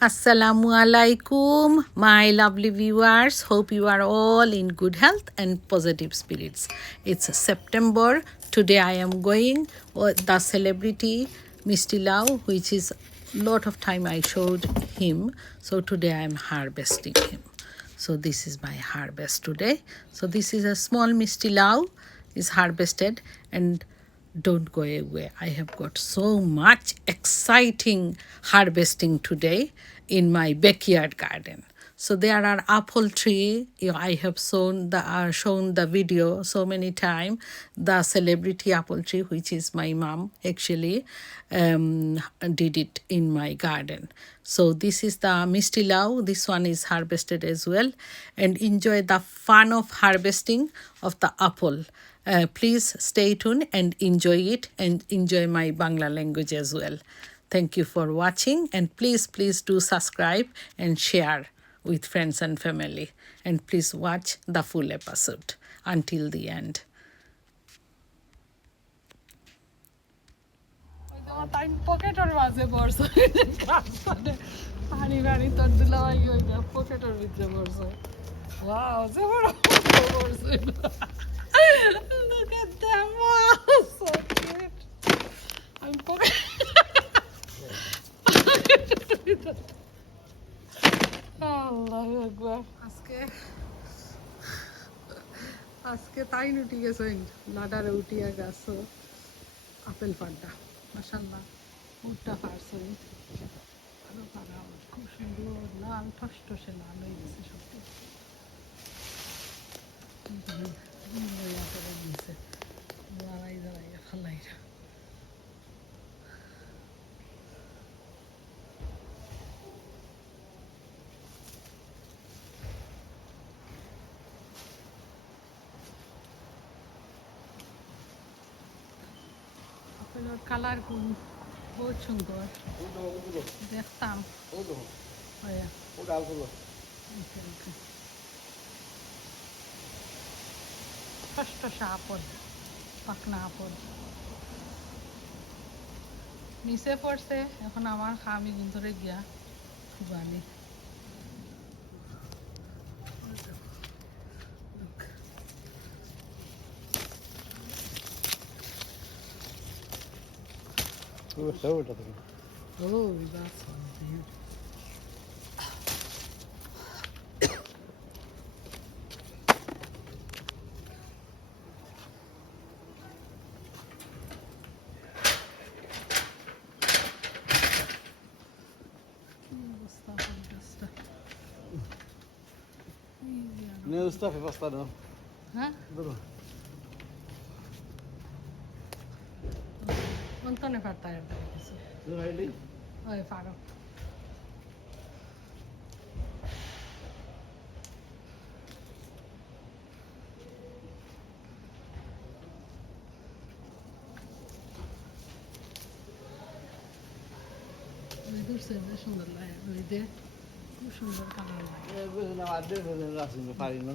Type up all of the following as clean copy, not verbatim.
Assalamu alaikum, my lovely viewers. Hope you are all in good health and positive spirits. It's September. Today I am going with the celebrity Misty Lau, which is lot of time I showed him. So today I am harvesting him. So this is my harvest today. So this is a small Misty Lau is harvested, and don't go away. I have got so much exciting harvesting today in my backyard garden. So there are apple tree. I have shown the video so many times. The celebrity apple tree, which is my mom actually did it in my garden. So this is the Misty Lau. This one is harvested as well, and enjoy the fun of harvesting of the apple. Please stay tuned and enjoy it, and enjoy my Bangla language as well. Thank you for watching, and please do subscribe and share with friends and family, and please watch the full episode until the end. Wow, they were all look at them. Wow, so cute. I'm আল্লাহু আকবার আজকে তাই উঠি গেছে লাডারে উঠিয়া গেছ apple ফাড্ডা মাশাআল্লাহ উঠটা ফাড়ছে ভালো ফাড়া খুব সুন্দর লাল টসটসে লাল হয়ে গেছে সত্যি দাঁড়াই খালাইরা আপেলের কালার গুলো বহুত সুন্দর দেখতাম টসটসা আপল পাকনা আপল নিচে পড়ছে এখন আমার খামি গুন্তরে গিয়া বানি Oh, that's beautiful. No stuff if I start now. Huh? Unto ne farta yarda কিছু Really? ওই ফারো দূর সে সুন্দর লাগে ওই যে খুব সুন্দর কালার লাগে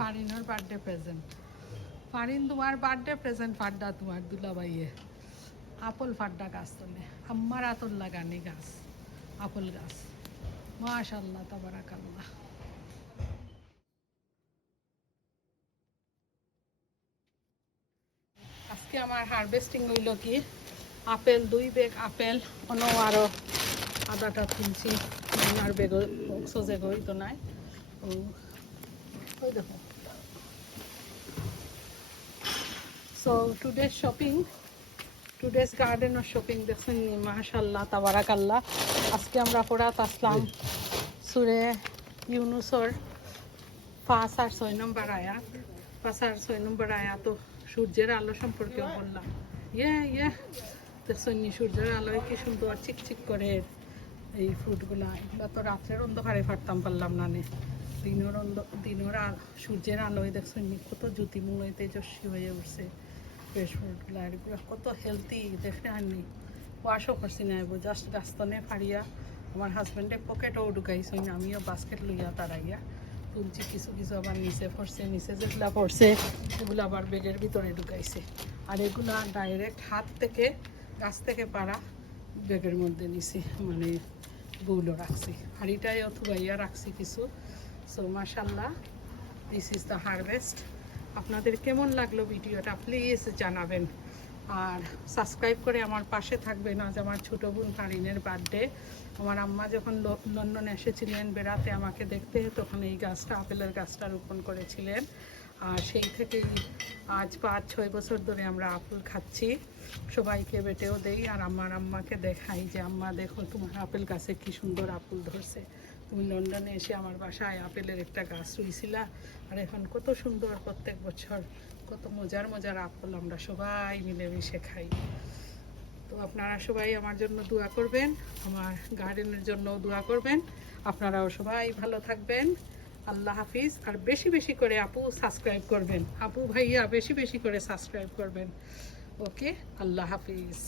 ফারিনের বার্থডে প্রেজেন্ট ফারিন তোমার বার্থডে প্রেজেন্ট ফাড্ডা তোমার দুলাভাইয়ে আপল ফাড্ডা গাছ তোলে আমার আতর লাগানি গাছ আপল গাছ মাশাআল্লাহ তাবারাকাল্লাহ আজকে আমার হারভেস্টিং হইল কি আপেল 2 ব্যাগ আপেল অন্য আরো আদাটা কিনছি আর ব্যাগ সোজে গই তো নাই ওই দেখো so today's garden of shopping দেখুন মাশাআল্লাহ তাবারাকাল্লাহ আজকে আমরা পড়াত আসলাম সূরা ইউনূসের 5 আর 6 নম্বর আয়াত 5 আর 6 নম্বর আয়াত সূর্যের আলো সম্পর্কে বললাম দেখুন সূর্যের আলোয় কি সুন্দর চিকচিক করে এই ফ্রুটগুলা এগুলা তো রাত্রের অন্ধকারে ফাটতাম পারলাম না দিনের সূর্যের আলোয় দেখুন কত জ্যোতির্ময় তেজস্বী হয়ে উঠছে ফ্রেশ ফ্রুটগুলো এগুলো কত হেলদি দেখে আননি ওয়াশও করছি না এবো জাস্ট গাছতনে ফাড়িয়া আমার হাজব্যান্ডে পকেটও ঢুকাইছে আমিও বাস্কেট লইয়া তারাইয়া তুলছি কিছু কিছু আবার নিচে পড়ছে নিচে যেগুলা পড়ছে সেগুলো আবার বেগের ভিতরে ঢুকাইছে আর এগুলা ডাইরেক্ট হাত থেকে গাছ থেকে পাড়া ব্যাগের মধ্যে নিছি মানে গুলো রাখছি হাঁড়িটায় অথবা ইয়া রাখছি কিছু। সো মাশাল্লাহ, দিস ইজ দ্য হারভেস্ট। আপনাদের কেমন লাগলো ভিডিওটা প্লিজ জানাবেন, আর সাবস্ক্রাইব করে আমার পাশে থাকবেন। আজ আমার ছোটো বোন ফারিনের বার্থডে। আমার আম্মা যখন লন্ডনে এসেছিলেন বেড়াতে আমাকে দেখতে, তখন এই গাছটা, আপেলের গাছটা রোপণ করেছিলেন। আর সেই থেকেই আজ 5-6 বছর ধরে আমরা আপেল খাচ্ছি। সবাইকে বেটেও দেই, আর আমার আম্মাকে দেখাই যে আম্মা দেখো তোমার আপেল গাছে কি সুন্দর আপেল ধরছে, তুমি লন্ডনে এসে আমার বাসায় আপেলের একটা গাছ রুইছিলা, আর এখন কত সুন্দর প্রত্যেক বছর কত মজার মজার আপেল আমরা সবাই মিলেমিশে খাই। তো আপনারা সবাই আমার জন্য দোয়া করবেন, আমার গার্ডেনের জন্য দোয়া করবেন। আপনারাও সবাই ভালো থাকবেন। আল্লাহ হাফিজ। আর বেশি বেশি করে আপু সাবস্ক্রাইব করবেন, আপু ভাইয়া বেশি বেশি করে সাবস্ক্রাইব করবেন। ওকে, আল্লাহ হাফিজ।